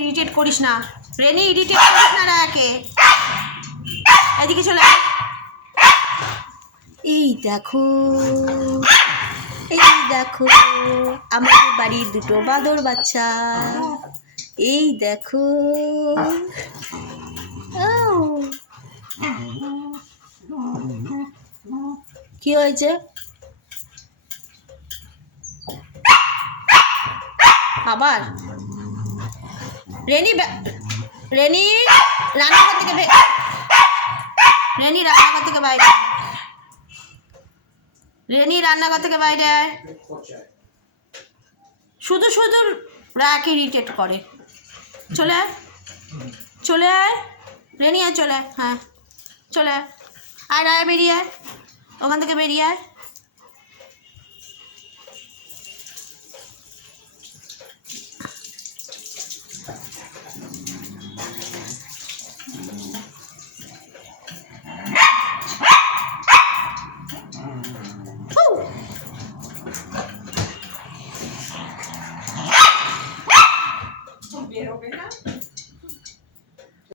Irritate করিস না rainy, irritate করিস না রায়াকে। এদিকে চলে আয়। এই দেখো, এই দেখো আমাদের বাড়ির দুটো বাঁদর বাচ্চা। এই দেখো, কি হয়েছে? আবার রেনি, রেনি রান্নাঘর থেকে রেনি রান্নাঘর থেকে বাইরে, রেনি রান্নাঘর থেকে বাইরে আয়। শুধু শুধু রায়াকে ইরিটেট করে। চলে আয়, চলে আয় রেনি, আয় চলে আয়। হ্যাঁ চলে আয়, আর রায়া বেরিয়ে আয়, ওখান থেকে বেরিয়ে আয়। বেরোবে না।